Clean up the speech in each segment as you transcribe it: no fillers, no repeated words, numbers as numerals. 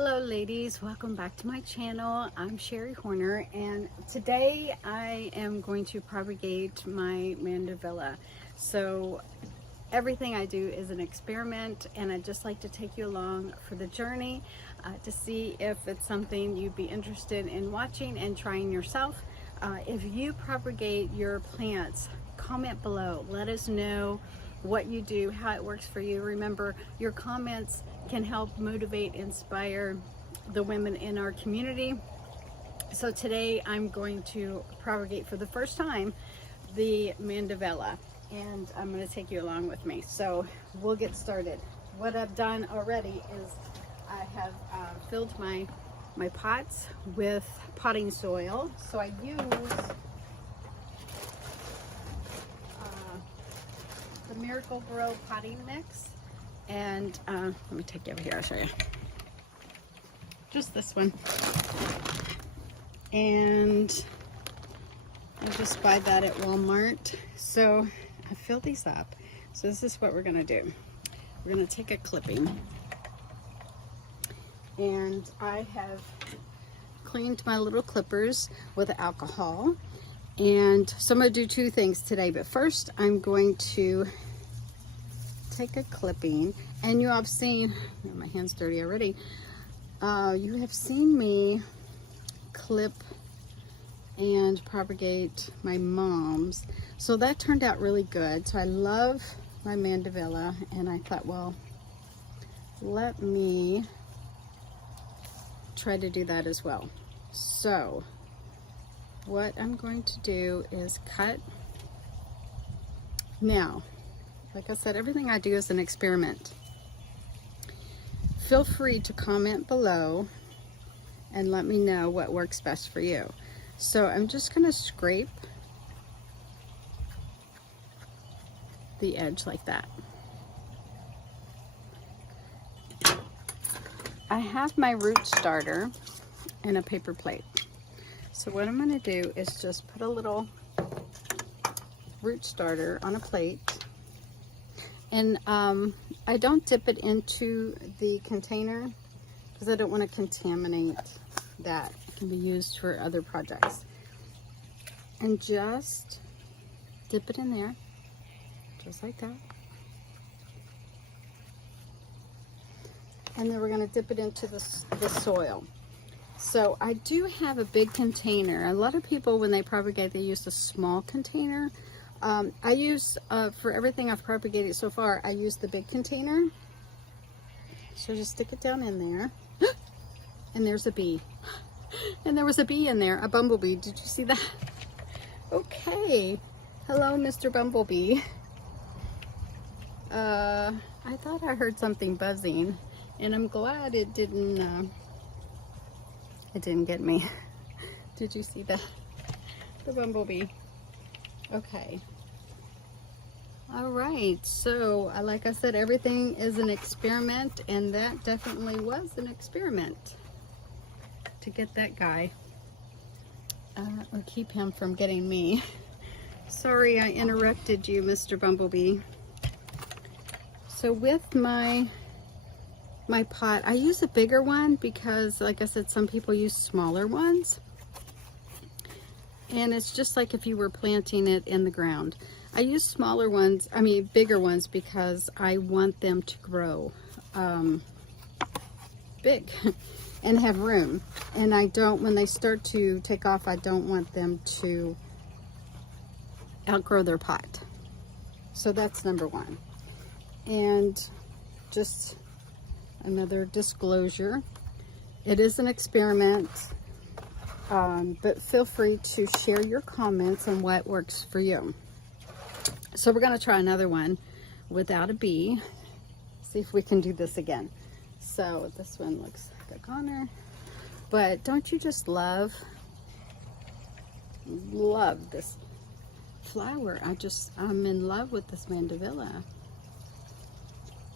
Hello ladies, welcome back to my channel. I'm Sherry Horner and today I am going to propagate my Mandevilla. So everything I do is an experiment and I'd just like to take you along for the journey to see if it's something you'd be interested in watching and trying yourself. If you propagate your plants, comment below. Let us know what you do, how it works for you. Remember, your comments can help motivate, inspire the women in our community. So today I'm going to propagate for the first time the Mandevilla, and I'm going to take you along with me. So we'll get started. What I've done already is I have filled my pots with potting soil. So I use the Miracle-Gro potting mix, and let me take you over here, I'll show you. Just this one, and I just buy that at Walmart. So I fill these up. So this is what we're gonna do. We're gonna take a clipping, and I have cleaned my little clippers with alcohol. And so I'm going to do two things today, but first I'm going to take a clipping, and you have seen, oh, my hand's dirty already, you have seen me clip and propagate my mom's. So that turned out really good. So I love my Mandevilla, and I thought, well, let me try to do that as well. So what I'm going to do is cut. Now, like I said, everything I do is an experiment. Feel free to comment below and let me know what works best for you. So I'm just going to scrape the edge like that. I have my root starter in a paper plate. So what I'm going to do is just put a little root starter on a plate, and I don't dip it into the container because I don't want to contaminate that. It can be used for other projects. And just dip it in there, just like that. And then we're going to dip it into the soil. So I do have a big container. A lot of people, when they propagate, they use a small container. I use, for everything I've propagated so far, I use the big container. So just stick it down in there. And there's a bee. And there was a bee in there, a bumblebee. Did you see that? Okay. Hello, Mr. Bumblebee. I thought I heard something buzzing, and I'm glad it didn't get me. Did you see that? The bumblebee. Okay. All right. So, like I said, everything is an experiment, and that definitely was an experiment to get that guy, or keep him from getting me. Sorry, I interrupted you, Mr. Bumblebee. So with my pot, I use a bigger one because, like I said, some people use smaller ones, and it's just like if you were planting it in the ground. I use smaller ones, I mean bigger ones, because I want them to grow big and have room, and I don't, when they start to take off, I don't want them to outgrow their pot. So that's number one. And just another disclosure, it is an experiment, but feel free to share your comments on what works for you. So we're going to try another one without a bee. See if we can do this again. So this one looks like a goner, but don't you just love this flower? I'm in love with this Mandevilla.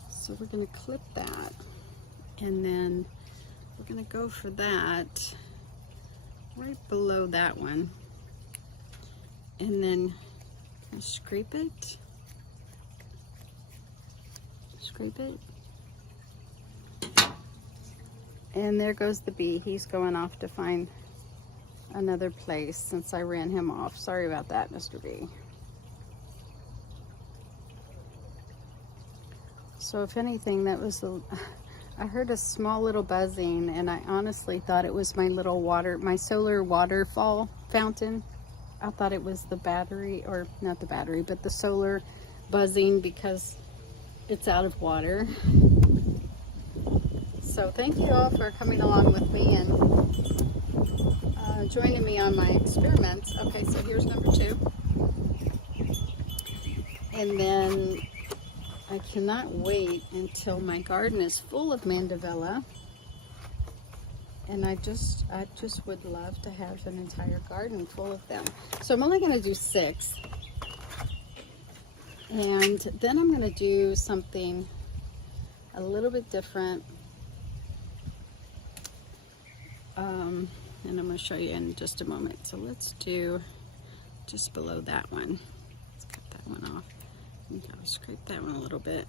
So we're going to clip that, and then we're going to go for that right below that one, and then scrape it, And there goes the bee. He's going off to find another place since I ran him off. Sorry about that, Mr. Bee. So if anything, that was I heard a small little buzzing, and I honestly thought it was my little my solar waterfall fountain. I thought it was the battery, or not the battery, but the solar buzzing because it's out of water. So thank you all for coming along with me and joining me on my experiments. Okay, so here's number 2. And then I cannot wait until my garden is full of Mandevilla. And I just would love to have an entire garden full of them. So I'm only going to do 6. And then I'm going to do something a little bit different. And I'm going to show you in just a moment. So let's do just below that one. Let's cut that one off. I'll scrape that one a little bit.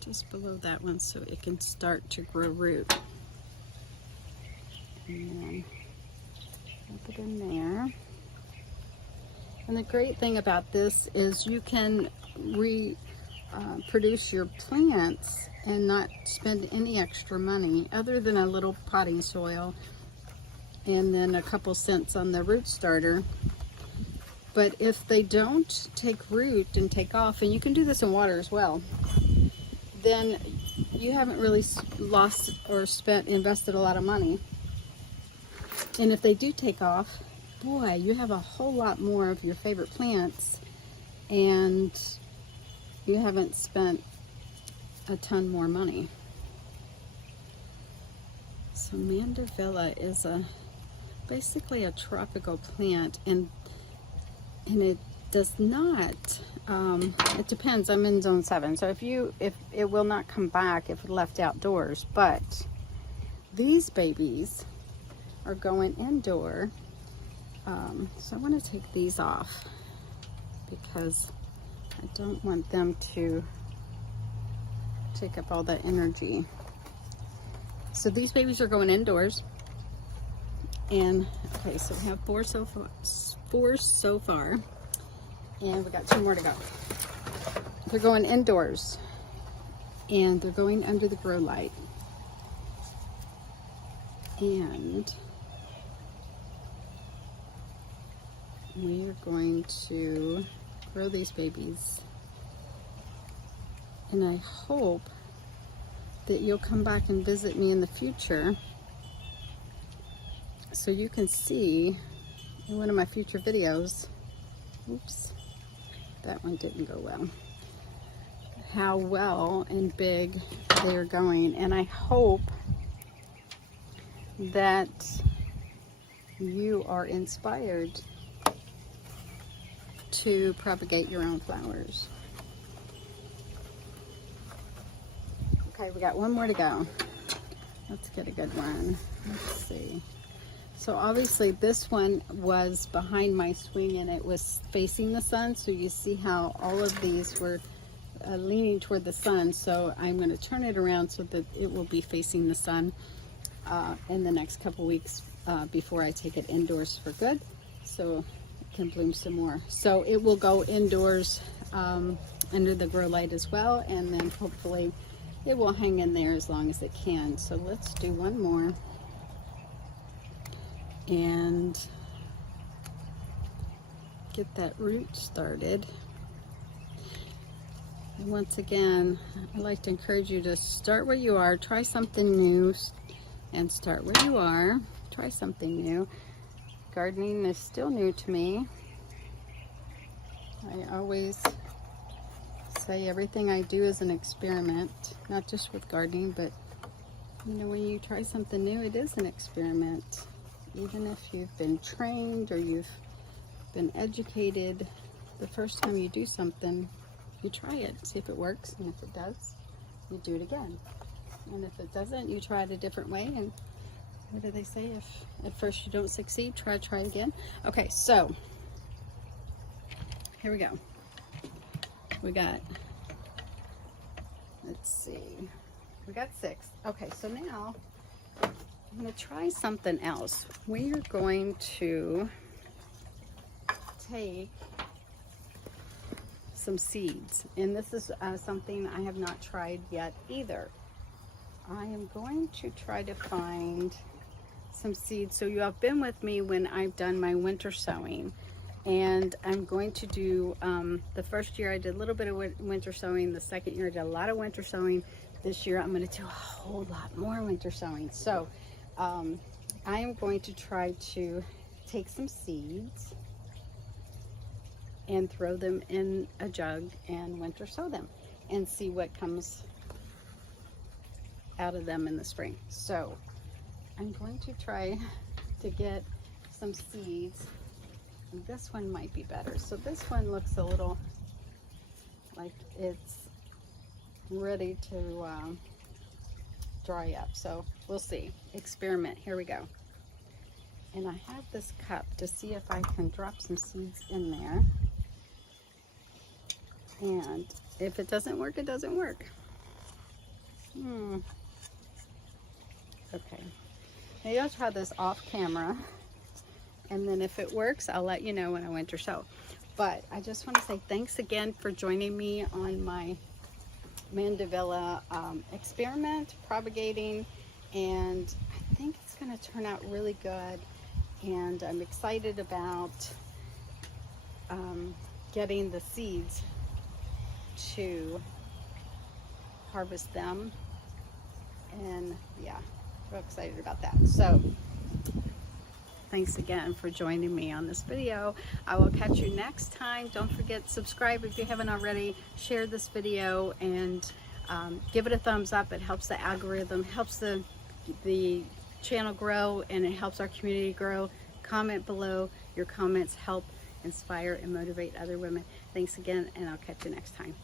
Just below that one so it can start to grow root. And then put it in there. And the great thing about this is you can produce your plants and not spend any extra money other than a little potting soil and then a couple cents on the root starter. But if they don't take root and take off, and you can do this in water as well, then you haven't really lost or invested a lot of money. And if they do take off, boy, you have a whole lot more of your favorite plants, and you haven't spent a ton more money. So Mandevilla is basically a tropical plant, and it does not, it depends. I'm in zone 7, so if it will not come back if left outdoors. But these babies are going indoor. So I want to take these off because I don't want them to take up all that energy. So these babies are going indoors. And okay, so we have 4 so far, and we got 2 more to go. They're going indoors, and they're going under the grow light. And we are going to grow these babies, and I hope that you'll come back and visit me in the future so you can see in one of my future videos, oops, that one didn't go well, how well and big they're going. And I hope that you are inspired to propagate your own flowers. Okay, we got 1 more to go. Let's get a good one. Let's see. So obviously this one was behind my swing and it was facing the sun. So you see how all of these were leaning toward the sun. So I'm going to turn it around so that it will be facing the sun in the next couple weeks before I take it indoors for good, so it can bloom some more. So it will go indoors under the grow light as well, and then hopefully it will hang in there as long as it can. So let's do 1 more. And get that root started. And once again, I'd like to encourage you to start where you are, try something new, and start where you are. Try something new. Gardening is still new to me. I always say everything I do is an experiment, not just with gardening, but you know, when you try something new, it is an experiment. Even if you've been trained or you've been educated, the first time you do something, you try it, see if it works, and if it does, you do it again. And if it doesn't, you try it a different way. And what do they say? If at first you don't succeed, try again. Okay, so here we go. We got, let's see, We got 6. Okay, so now I'm going to try something else. We are going to take some seeds, and this is something I have not tried yet either. I am going to try to find some seeds. So you have been with me when I've done my winter sowing, and I'm going to do the first year I did a little bit of winter sowing. The second year I did a lot of winter sowing. This year I'm going to do a whole lot more winter sowing. So I am going to try to take some seeds and throw them in a jug and winter sow them and see what comes out of them in the spring. So I'm going to try to get some seeds. This one might be better. So this one looks a little like it's ready to dry up. So we'll see. Experiment. Here we go. And I have this cup to see if I can drop some seeds in there. And if it doesn't work, it doesn't work. Okay. Maybe I'll try this off camera. And then if it works, I'll let you know when I winter sow. But I just want to say thanks again for joining me on my Mandevilla experiment, propagating. And I think it's going to turn out really good. And I'm excited about getting the seeds to harvest them. And yeah, real excited about that. So thanks again for joining me on this video. I will catch you next time. Don't forget, subscribe if you haven't already. Share this video and give it a thumbs up. It helps the algorithm, helps the channel grow, and it helps our community grow. Comment below. Your comments help inspire and motivate other women. Thanks again, and I'll catch you next time.